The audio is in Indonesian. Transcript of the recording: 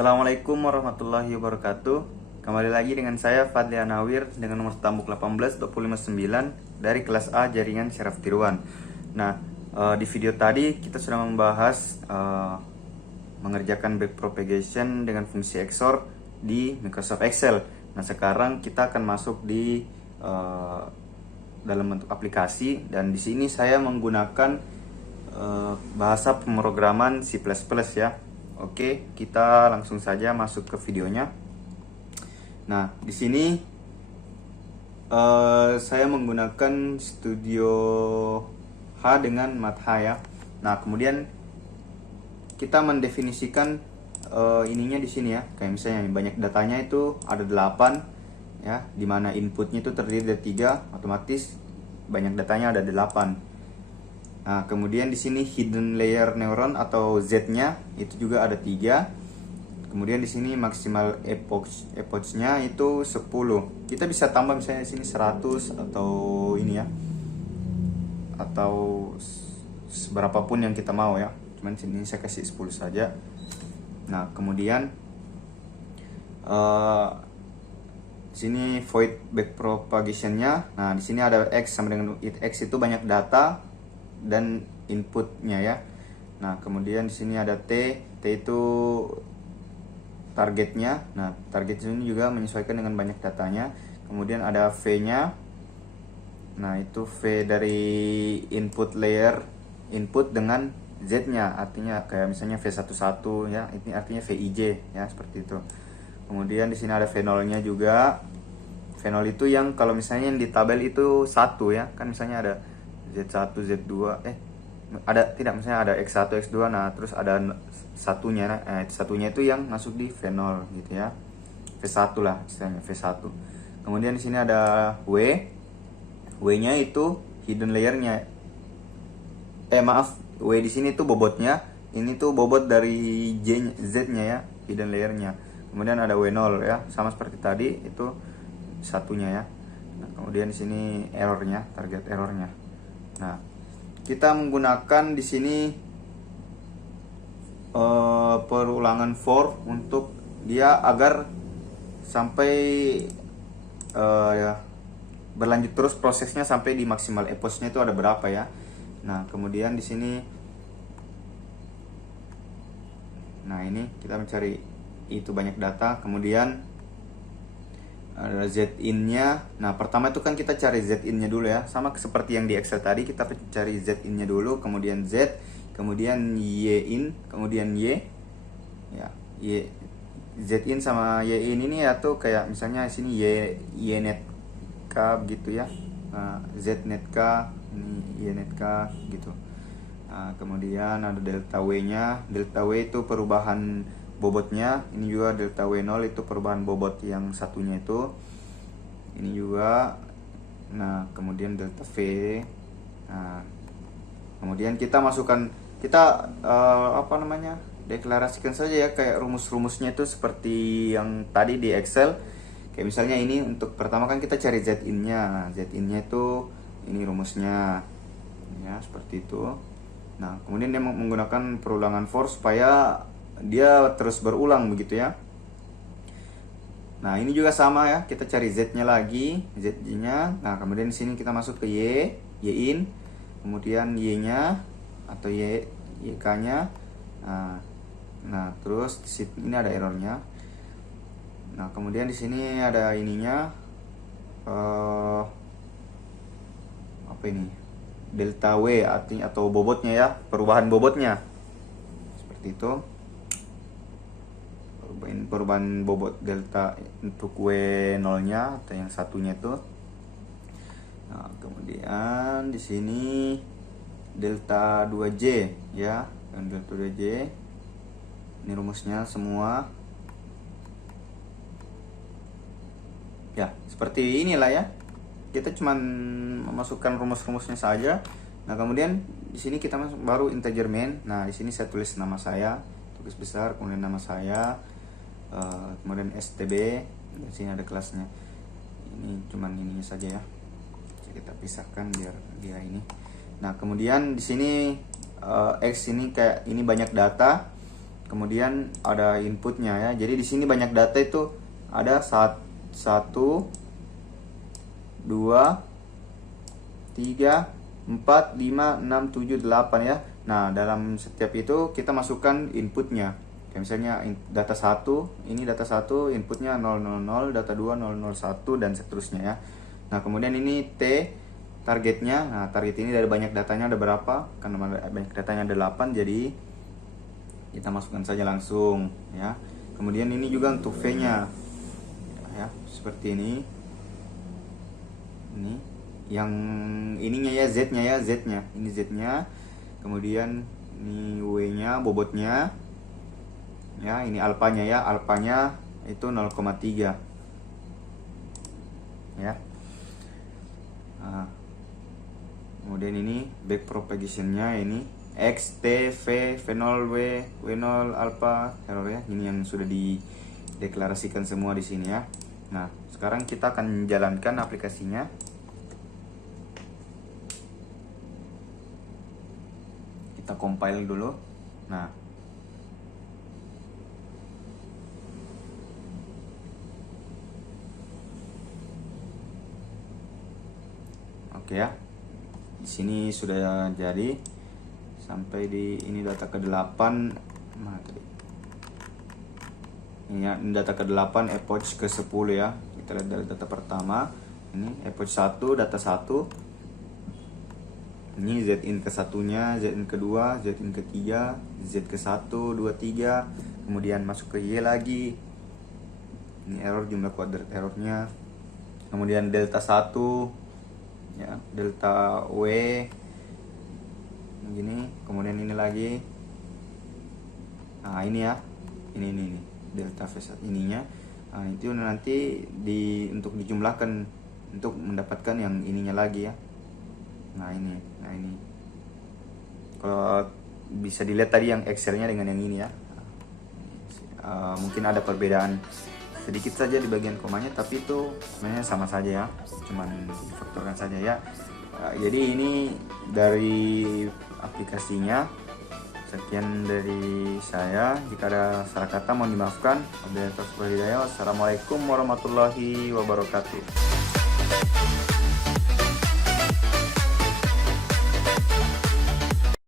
Assalamualaikum warahmatullahi wabarakatuh. Kembali lagi dengan saya Fadli Anawir dengan nomor tambuk 18259 dari kelas A jaringan Syaraf Tiruan. Nah, di video tadi kita sudah membahas mengerjakan backpropagation dengan fungsi XOR di Microsoft Excel. Nah, sekarang kita akan masuk di dalam bentuk aplikasi, dan di sini saya menggunakan bahasa pemrograman C++ ya. Oke, kita langsung saja masuk ke videonya. Nah, di sini saya menggunakan Studio H dengan Math ya. Nah, kemudian kita mendefinisikan ininya di sini ya. Kayak misalnya banyak datanya itu ada 8 ya, dimana inputnya itu terdiri dari 3, otomatis banyak datanya ada 8. Nah, kemudian di sini hidden layer neuron atau Z-nya itu juga ada 3. Kemudian di sini maksimal epoch-nya itu 10. Kita bisa tambah misalnya di sini 100 atau ini ya. Atau seberapa pun yang kita mau ya. Cuman sini saya kasih 10 saja. Nah, kemudian sini void backpropagation-nya. Nah, di sini ada X sama dengan X itu banyak data dan inputnya ya. Nah, kemudian di sini ada T itu targetnya. Nah, target ini juga menyesuaikan dengan banyak datanya. Kemudian ada V-nya. Nah, itu V dari input layer input dengan Z-nya, artinya kayak misalnya V11 ya, ini artinya VIJ ya, seperti itu. Kemudian di sini ada V0-nya juga. V0 itu yang kalau misalnya yang di tabel itu 1 ya, kan misalnya ada Z1, Z2, ada tidak, misalnya ada X1, X2, nah terus ada satunya, satunya itu yang masuk di V0 gitu ya, V1 lah istilahnya, V1. Kemudian di sini ada W-nya itu hidden layernya, W di sini tuh bobotnya, ini tuh bobot dari Z-nya ya, hidden layernya. Kemudian ada W0 ya, sama seperti tadi itu satunya ya. Nah, kemudian di sini errornya, target errornya. Nah, kita menggunakan di sini perulangan for untuk dia agar sampai ya, berlanjut terus prosesnya sampai di maksimal epoch-nya itu ada berapa ya. Nah, kemudian di sini, nah ini kita mencari itu banyak data, kemudian ada Z-in-nya. Nah, pertama itu kan kita cari Z-in-nya dulu ya. Sama seperti yang di Excel tadi, kita cari Z-in-nya dulu, kemudian Z, kemudian Y-in, kemudian Y. Ya, Y, Z-in sama Y-in ini ya tuh kayak misalnya di sini Y-net-K gitu ya. Nah, Z-net-K, ini Y-net-K gitu. Nah, kemudian ada delta W-nya. Delta W itu perubahan bobotnya, ini juga delta W0 itu perubahan bobot yang satunya itu, ini juga. Nah, kemudian delta V. Nah, kemudian kita masukkan, kita deklarasikan saja ya, kayak rumus-rumusnya itu seperti yang tadi di Excel. Kayak misalnya ini untuk pertama kan kita cari Z-in-nya. Nah, Z-in-nya itu ini rumusnya ya, seperti itu. Nah, kemudian dia menggunakan perulangan for supaya dia terus berulang begitu ya. Nah, ini juga sama ya, kita cari Z-nya lagi, Z-nya. Nah, kemudian di sini kita masuk ke Y-in, kemudian Y-nya atau YK-nya. Nah, terus ini ada errornya. Nah, kemudian di sini ada ininya, apa ini? Delta W artinya atau bobotnya ya, perubahan bobotnya. Seperti itu. Perubahan bobot delta untuk W0-nya atau yang satunya itu. Nah, kemudian di sini delta 2J ya, dan delta 2J. Ini rumusnya semua. Ya, seperti inilah ya. Kita cuman memasukkan rumus-rumusnya saja. Nah, kemudian di sini kita masuk baru integer main. Nah, di sini saya tulis nama saya, tulis besar, kemudian nama saya, kemudian STB. Di sini ada kelasnya. Ini cuman ini saja ya. Jadi kita pisahkan biar dia ini. Nah, kemudian di sini X ini kayak ini banyak data. kemudian ada inputnya ya. Jadi di sini banyak data itu ada 1, 2, 3, 4, 5, 6, 7, 8 ya. Nah, dalam setiap itu kita masukkan inputnya. Kayak misalnya data 1, ini data 1, inputnya 000, data 2 001 dan seterusnya ya. Nah, kemudian ini T targetnya. Nah, target ini dari banyak datanya ada berapa? Karena banyak datanya ada 8, jadi kita masukkan saja langsung ya. Kemudian ini juga untuk V-nya. Ya, seperti ini. Ini yang ininya ya, Z-nya ya, Z-nya. Ini Z-nya. Kemudian ini W-nya, bobotnya. Ya, ini alpanya ya, alpanya itu 0,3. Ya. Nah, kemudian ini back propagation-nya ini X, T, V, V0, W, W0, alpha, error ya. Ini yang sudah dideklarasikan semua di sini ya. Nah, sekarang kita akan menjalankan aplikasinya. Kita compile dulu. Nah, oke ya. Di sini sudah jadi sampai di ini data ke-8. Mana tadi? Ini ya, ini data ke-8, epoch ke-10 ya. Kita lihat dari data pertama. Ini epoch 1, data 1. Ini Z-in ke-1-nya, Z-in ke-2, Z-in ke-3, Z ke-1, 2, 3. Kemudian masuk ke Y lagi. Ini error, jumlah kuadrat errornya. Kemudian delta 1 ya, delta W begini. Kemudian ini lagi. Nah, ini ya. Ini delta V1 ininya. Nah, itu nanti untuk dijumlahkan untuk mendapatkan yang ininya lagi ya. Nah, ini. Kalau bisa dilihat tadi yang Excel-nya dengan yang ini ya. Mungkin ada perbedaan sedikit saja di bagian komanya, tapi itu sebenarnya sama saja ya. Cuman difaktorkan saja ya. Jadi ini dari aplikasinya. Sekian dari saya. Jika ada salah kata mohon dimaafkan. Wabillahi taufiq wal hidayah. Wassalamualaikum warahmatullahi wabarakatuh.